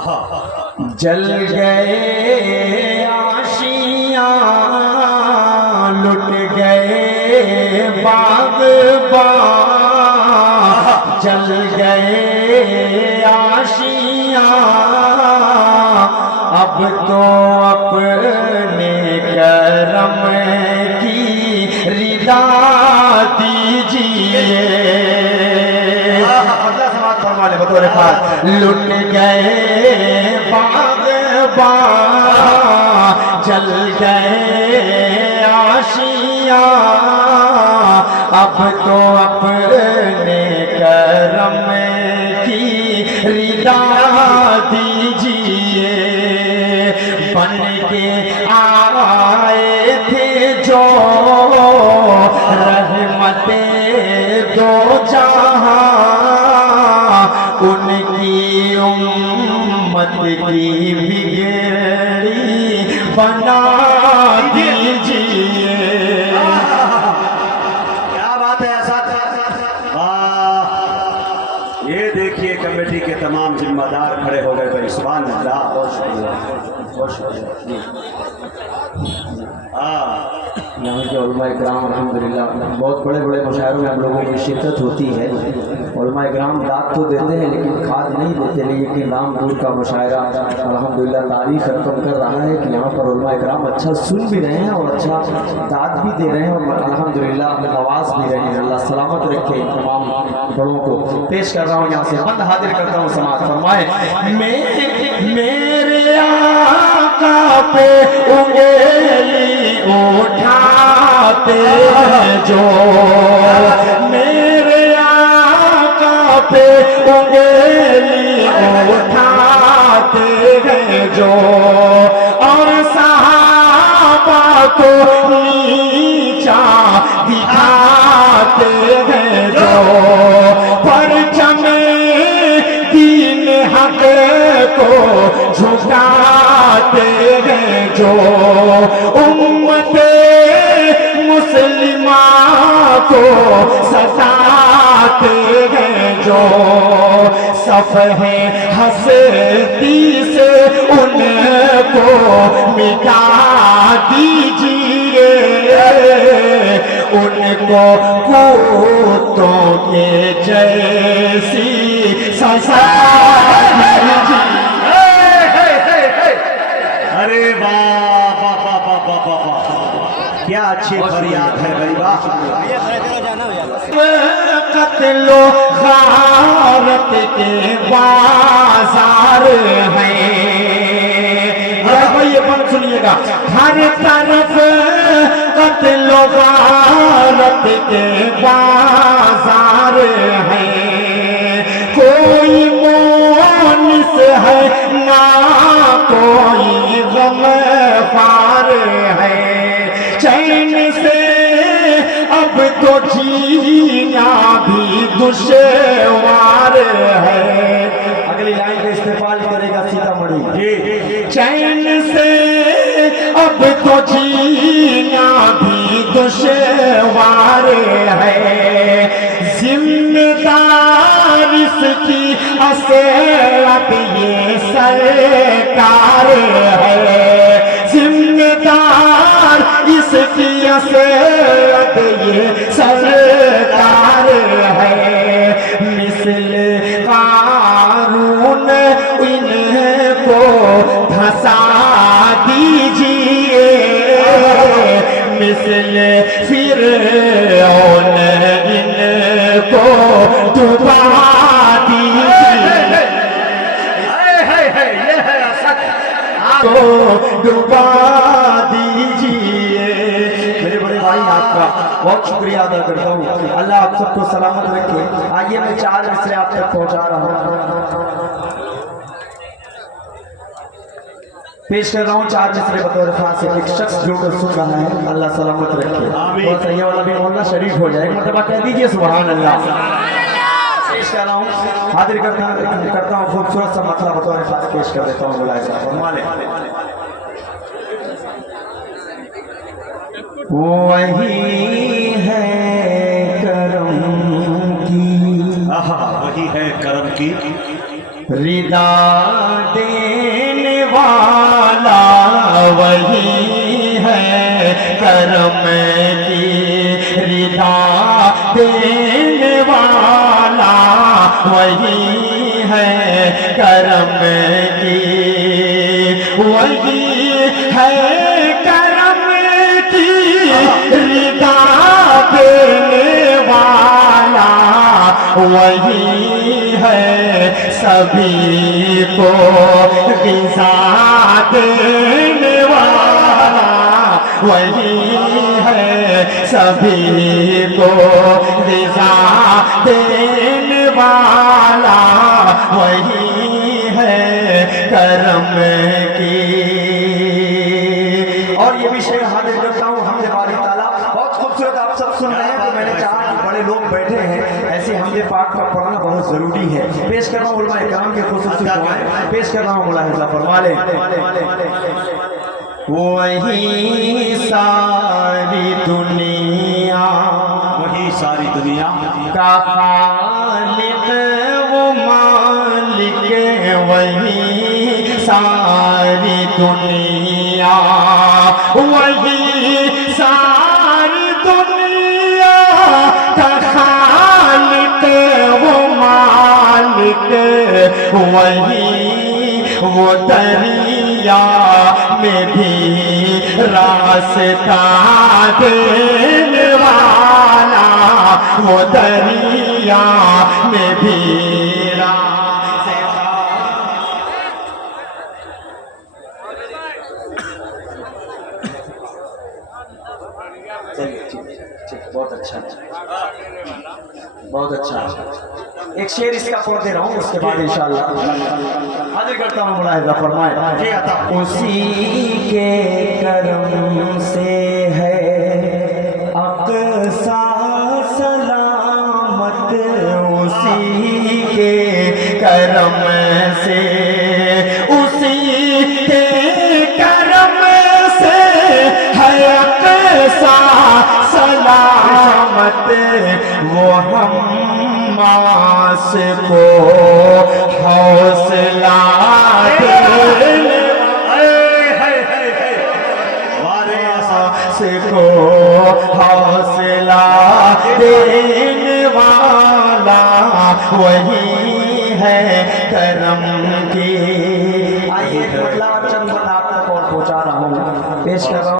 جل گئے آشیاں لٹ گئے باغباں جل گئے آشیاں اب تو اپنے کرم کی رضا دیجیے بطور خاص لٹ گئے باغباں جل گئے آشیاں اب تو اپنے کرم کی رضا دیجیے بن کے آئے تھے جو رحمت دو جہاں ان کی امت کی بگڑی بنا دیجیے کیا بات ہے ایسا یہ دیکھیے کمیٹی کے تمام ذمہ دار کھڑے ہو گئے بھائی سبحان اللہ بہت شکریہ بہت شکریہ یہاں کے علماء اکرام الحمدللہ بہت بڑے بڑے مشاعروں میں ہم لوگوں کی شرکت ہوتی ہے علماء اکرام داد تو دیتے ہیں لیکن کھاد نہیں دیتے لیکن رام دور کا مشاعرہ الحمدللہ تعریف رقم کر رہا ہے کہ یہاں پر علماء اکرام اچھا سن بھی رہے ہیں اور اچھا داد بھی دے رہے ہیں اور الحمدللہ نواز بھی رہے ہیں اللہ سلامت رکھے تمام بڑوں کو پیش کر رہا ہوں یہاں سے بند حاضر کرتا ہوں سماعت فرمائے میرے آقا پہ انگلی اٹھاتے ہیں جو میرے آقا پہ انگلی اٹھاتے ہیں جو اور صحابہ کو نیچا دکھاتے ہیں جو پرچم دین حق کو جھکاتے ہیں جو امت مسلمہ کو ستاتے ہیں جو صفحے ہستی سے ان کو مٹا دیجیے ان کو کوتوں کے جیسی سزا دیجیے ارے واہ واہ واہ واہ واہ واہ واہ کیا اچھی فریاد ہے بھائی واہ قتل و غارت کے بازار ہیں بھائی یہ بند سنیے گا ہر طرف قتل و غارت کے بازار ہیں کوئی مونس ہے نہ کوئی غم خوار ہے چین سے اب تو جینا بھی دشوار ہے اگلی لائن کا استقبال کرے گا سیتامڑھی چین سے اب تو جینا بھی دشوار ہے ذمہ دار اس کی اصالت یہ سرکار ہے ذمہ دار اس کی اصالت یہ سرکار ہے مثل قارون ان کو دھسا دیجیے مثل فرعون ان کو ڈبا دیجیے کو ڈبا دیجیے میرے بڑے بھائی آپ کا بہت شکریہ ادا کرتا ہوں اللہ آپ سب کو سلامت رکھے آئیے میں 4 مصرے آپ تک پہنچا رہا ہوں پیش کر رہا ہوں 4 مصرے بطور خاص ایک شخص جو کر سن رہا ہے اللہ سلامت رکھے بہت صحیح والا بھی مولانا شریف ہو جائے ایک مرتبہ کہہ دیجئے سبحان اللہ پیش کر رہا ہوں حاضر کرتا ہوں خوبصورت سا مسئلہ بطور خاص پیش کر دیتا ہوں بلائے صاحب وہی ہے کرم کی وہی ہے کرم کی رضا دینے والا وہی ہے کرم کی، رضا دینے والا وہی ہے کرم کی، وہی ہے کرم کی، رضا دینے والا وہی ہے سبھی کو غذا دینے والا وہی ہے سبھی کو غذا دینے والا وہی ہے کرم کی۔ اور یہ بھی شعر حاضر کرتا ہوں حمد باری تعالیٰ، بہت خوبصورت آپ سب سن رہے ہیں، تو میں نے چاہا کہ بڑے لوگ بیٹھے ہیں، ایسے حمد پاک کا پڑھنا بہت ضروری ہے۔ پیش کر رہا ہوں علماء کرام کے خصوصی دعائیں پیش کر رہا ہوں، ملاحظہ فرما لیں۔ وہی ساری دنیا، وہی ساری دنیا کا خالق و مالک، وہی ساری دنیا، وہی ساری دنیا کا خالق و مالک، وہی وہ دریا میں بھی راستہ دینے والا، وہ دریا میں بھی راستہ۔ بہت اچھا، بہت اچھا۔ ایک شعر اس کا پڑھ دے رہا ہوں، اس کے بعد انشاءاللہ حاضر کرتا ہوں، ملاحظہ فرمائے۔ اسی کے کرم سے ہے اقصیٰ سلامت، اسی کے کرم سے، اسی کے کرم سے ہے اقصیٰ سلامت، وہ حماس کو حوصلہ دینے کو حوصلہ دینے والا وہی ہے کرم کی۔ آئیے مطلب چند بات آپ تک اور پہنچا رہا ہوں، پیش کر رہا ہوں۔